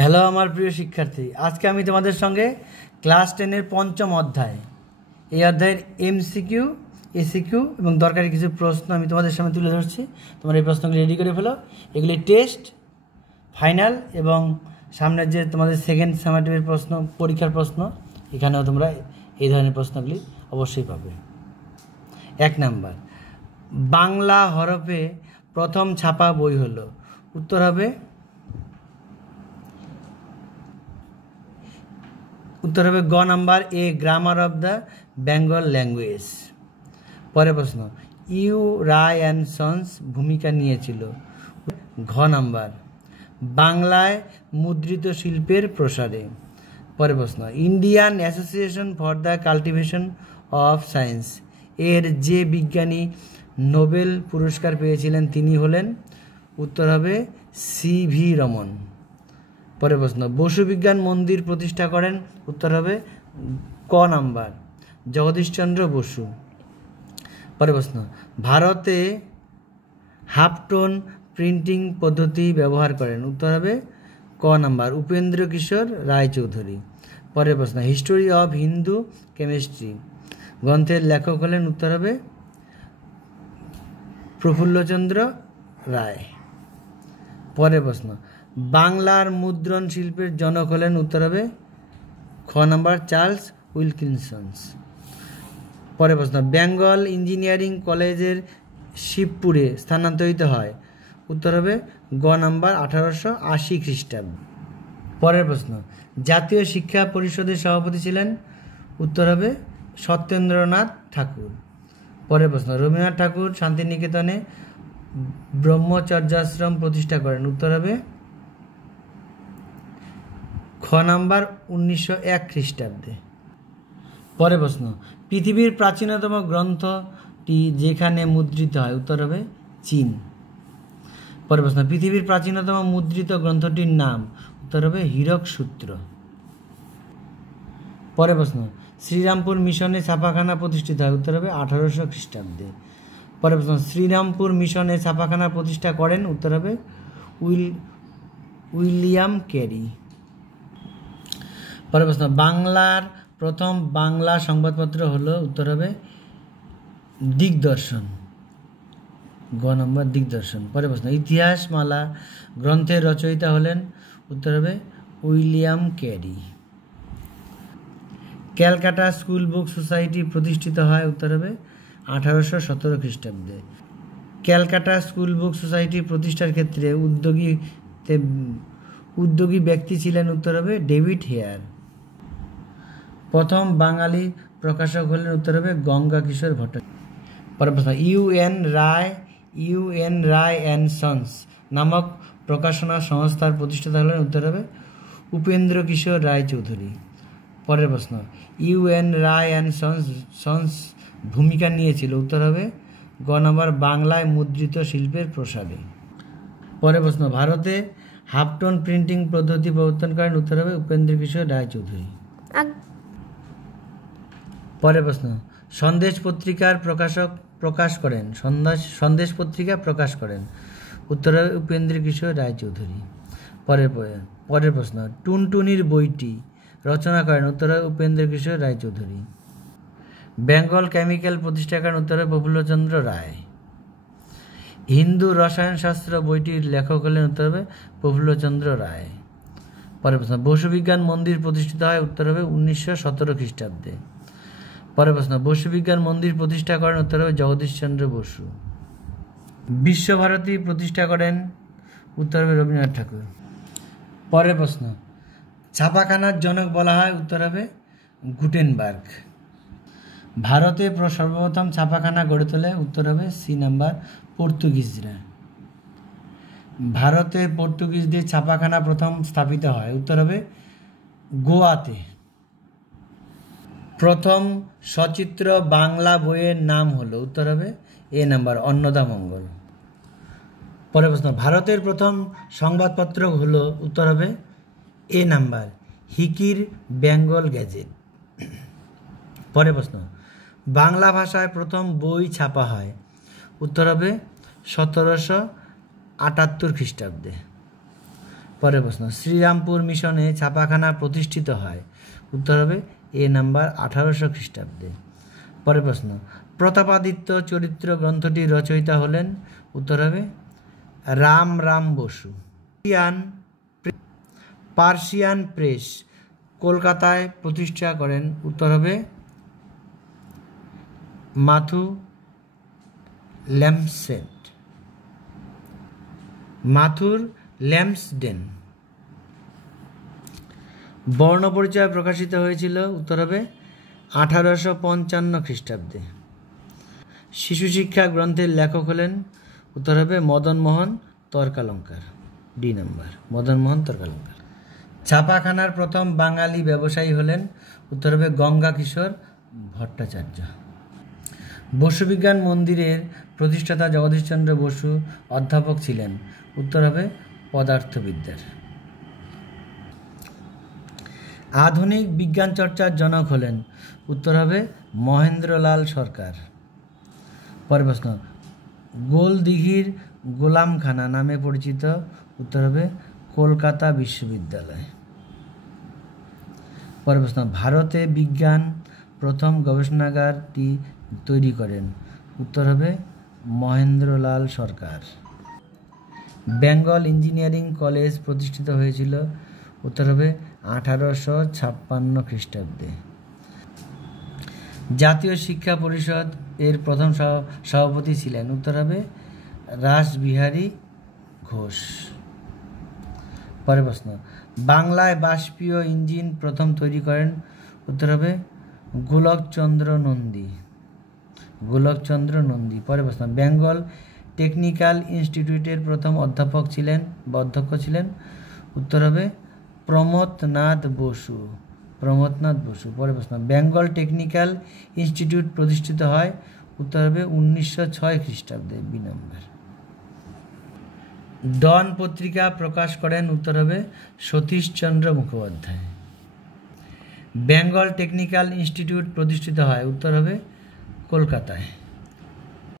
Hello আমার প্রিয় শিক্ষার্থী, আজকে আমি তোমাদের সঙ্গে ক্লাস 10-এর পঞ্চম অধ্যায়, এই অধ্যায়ের এমসিকিউ, এসিকিউ এবং দরকারি কিছু প্রশ্ন আমি তোমাদের সামনে তুলে ধরছি। তোমরা এই প্রশ্নগুলি রেডি করে ফেলো। এগুলি টেস্ট, ফাইনাল এবং সামনের যে তোমাদের সেকেন্ড সামেটিভের প্রশ্ন, পরীক্ষার প্রশ্ন, এখানেও তোমরা এই ধরনের প্রশ্নগুলি অবশ্যই পাবে। 1 নাম্বার, বাংলা হরফে প্রথম ছাপা বই হলো। উত্তর হবে গ number, a grammar of the Bengal language. পরের প্রশ্ন, ইউ রায় অ্যান্ড সন্স ভূমিকা নিয়েছিল। ঘ নাম্বার, বাংলায় মুদ্রিত শিল্পের প্রসারে। পরের প্রশ্ন, Indian association for the cultivation of science এর যে বিজ্ঞানী নোবেল পুরস্কার পেয়েছিলেন তিনি হলেন। উত্তর হবে সিভি রমন। পরের প্রশ্ন, বসু বিজ্ঞান মন্দির প্রতিষ্ঠা করেন। উত্তর হবে ক নাম্বার, জগদীশচন্দ্র বসু। পরের প্রশ্ন, ভারতে হাফটোন প্রিন্টিং পদ্ধতি ব্যবহার করেন। উত্তর হবে ক নাম্বার, উপেন্দ্র কিশোর রায়চৌধুরী। পরের প্রশ্ন, হিস্টোরি অফ হিন্দু কেমিস্ট্রি গ্রন্থের লেখক হলেন। উত্তর হবে প্রফুল্লচন্দ্র রায়। পরের প্রশ্ন, বাংলার মুদ্রণ শিল্পের জনক হলেন। উত্তর হবে খ নাম্বার, চার্লস উইলকিনসন্স। পরের প্রশ্ন, বেঙ্গল ইঞ্জিনিয়ারিং কলেজের শিবপুরে স্থানান্তরিত হয়। উত্তর হবে গ নাম্বার, 1880 খ্রিস্টাব্দ। পরের প্রশ্ন, জাতীয় শিক্ষা পরিষদের সভাপতি ছিলেন। উত্তর হবে সত্যেন্দ্রনাথ ঠাকুর। পরের প্রশ্ন, রবীন্দ্রনাথ ঠাকুর শান্তিনিকেতনে ব্রহ্মচর্যাশ্রম প্রতিষ্ঠা করেন। উত্তর হবে খ নাম্বার, 1901 খ্রিস্টাব্দে। পরের প্রশ্ন, পৃথিবীর প্রাচীনতম গ্রন্থটি যেখানে মুদ্রিত হয়। উত্তর হবে চীন। পরের প্রশ্ন, পৃথিবীর প্রাচীনতম মুদ্রিত গ্রন্থটির নাম। উত্তর হবে হীরক সূত্র। পরের প্রশ্ন, শ্রীরামপুর মিশনে ছাপাখানা প্রতিষ্ঠিত হয়। উত্তর হবে 1800 খ্রিস্টাব্দে। পরের প্রশ্ন, শ্রীরামপুর মিশনে ছাপাখানা প্রতিষ্ঠা করেন। উত্তর হবে উইলিয়াম ক্যারি। পরের প্রশ্ন, বাংলার প্রথম বাংলা সংবাদপত্র হলো। উত্তর হবে দিগদর্শন, গ নম্বর, দিগদর্শন। পরের প্রশ্ন, ইতিহাসমালা গ্রন্থের রচয়িতা হলেন। উত্তর হবে William carry. Calcutta school book society প্রতিষ্ঠিত হয়। উত্তর হবে 1817 খ্রিস্টাব্দে। ক্যালকাটা স্কুল বুক সোসাইটি প্রতিষ্ঠার ক্ষেত্রে উদ্যোগী ব্যক্তি ছিলেন। উত্তর হবে ডেভিড হেয়ার। প্রথম বাঙালি প্রকাশক হলেন। উত্তর হবে গঙ্গা কিশোর ভট্টাচার্য। পরের প্রশ্ন, ইউএন রায় অ্যান্ড সন্স নামক প্রকাশনা সংস্থার প্রতিষ্ঠাতা হলেন। উত্তর হবে উপেন্দ্র কিশোর রায়চৌধুরী। পরের প্রশ্ন, ইউএন রায় অ্যান্ড সন্স ভূমিকা নিয়েছিল। উত্তর হবে গ নম্বর, বাংলায় মুদ্রিত শিল্পের প্রসারে। পরের প্রশ্ন, ভারতে হাফটোন প্রিন্টিং পদ্ধতি প্রবর্তন করেন। উত্তর হবে উপেন্দ্র কিশোর রায়চৌধুরী। পরের প্রশ্ন, সন্দেশ পত্রিকার সন্দেশ পত্রিকা প্রকাশ করেন। উত্তর হবে উপেন্দ্র কিশোর রায়চৌধুরী। পরের প্রশ্ন, টুনটুনির বইটি রচনা করেন। উত্তর হবে উপেন্দ্র কিশোর রায়চৌধুরী। বেঙ্গল কেমিক্যাল প্রতিষ্ঠা করেন। উত্তর হবে প্রফুল্লচন্দ্র রায়। হিন্দু রসায়নশাস্ত্র বইটির লেখক হলেন। উত্তর হবে প্রফুল্লচন্দ্র রায়। পরের প্রশ্ন, বসু বিজ্ঞান মন্দির প্রতিষ্ঠিত হয়। উত্তর হবে 1917 খ্রিস্টাব্দে। পরের প্রশ্ন, বসু বিজ্ঞান মন্দির প্রতিষ্ঠা করেন। উত্তর হবে জগদীশচন্দ্র বসু। বিশ্বভারতী প্রতিষ্ঠা করেন। উত্তর হবে রবীন্দ্রনাথ ঠাকুর। পরের প্রশ্ন, ছাপাখানার জনক বলা হয়। উত্তর হবে গুটেনবার্গ। ভারতে সর্বপ্রথম ছাপাখানা গড়ে তোলে। উত্তর হবে সি নাম্বার, পর্তুগিজরা। ভারতে পর্তুগিজদের ছাপাখানা প্রথম স্থাপিত হয়। উত্তর হবে গোয়াতে। প্রথম সচিত্র বাংলা বইয়ের নাম হলো। উত্তর হবে এ নাম্বার, অন্নদামঙ্গল। পরের প্রশ্ন, ভারতের প্রথম সংবাদপত্র হলো। উত্তর হবে এ নাম্বার, হিকির বেঙ্গল গ্যাজেট। পরের প্রশ্ন, বাংলা ভাষায় প্রথম বই ছাপা হয়। উত্তর হবে 1778 খ্রিস্টাব্দে। পরের প্রশ্ন, শ্রীরামপুর মিশনে ছাপাখানা প্রতিষ্ঠিত হয়। উত্তর হবে এ নাম্বার 1800 খ্রিস্টাব্দে। পরের প্রশ্ন, প্রতাপাদিত্য চরিত্র গ্রন্থটির রচয়িতা হলেন। উত্তর হবে রাম বসু। পার্সিয়ান প্রেস কলকাতায় প্রতিষ্ঠা করেন। উত্তর হবে মাথু মাথুর ল্যাম্পসডেন। বর্ণপরিচয় প্রকাশিত হয়েছিল। উত্তর হবে 1855 খ্রিস্টাব্দে। শিশু শিক্ষা গ্রন্থের লেখক হলেন। উত্তর হবে মদনমোহন তর্কালঙ্কার। D number, Madanmohan Tarkalankar. ছাপাখানার প্রথম বাঙালি ব্যবসায়ী হলেন। উত্তর হবে গঙ্গা কিশোর ভট্টাচার্য। বসুবিজ্ঞান মন্দিরের প্রতিষ্ঠাতা জগদীশচন্দ্র বসু অধ্যাপক ছিলেন। উত্তর হবে পদার্থবিদ্যার। আধুনিক বিজ্ঞান চর্চার জনক হলেন। উত্তর হবে মহেন্দ্রলাল সরকার। পরের প্রশ্ন, গোলদিঘির গোলামখানা নামে পরিচিত। উত্তর হবে কলকাতা বিশ্ববিদ্যালয়। পরের প্রশ্ন, ভারতে বিজ্ঞান প্রথম গবেষণাগারটি তৈরি করেন। উত্তর হবে মহেন্দ্রলাল সরকার। বেঙ্গল ইঞ্জিনিয়ারিং কলেজ প্রতিষ্ঠিত হয়েছিল। উত্তর হবে 1856 খ্রিস্টাব্দে। জাতীয় শিক্ষা পরিষদ এর প্রথম সভাপতি ছিলেন। উত্তর হবে রাসবিহারী ঘোষ। পরের প্রশ্ন, বাংলায় বাষ্পীয় ইঞ্জিন প্রথম তৈরি করেন। উত্তর হবে গোলকচন্দ্র নন্দী। পরের প্রশ্ন, বেঙ্গল টেকনিক্যাল ইনস্টিটিউটের প্রথম অধ্যক্ষ ছিলেন। উত্তর হবে প্রমথনাথ বসু। পরের প্রশ্ন, বেঙ্গল টেকনিক্যাল ইনস্টিটিউট প্রতিষ্ঠিত হয়। উত্তর হবে 1906 খ্রিস্টাব্দে। বি নম্বর। ডন পত্রিকা প্রকাশ করেন। উত্তর হবে সতীশচন্দ্র মুখোপাধ্যায়। বেঙ্গল টেকনিক্যাল ইনস্টিটিউট প্রতিষ্ঠিত হয়। উত্তর হবে কলকাতায়।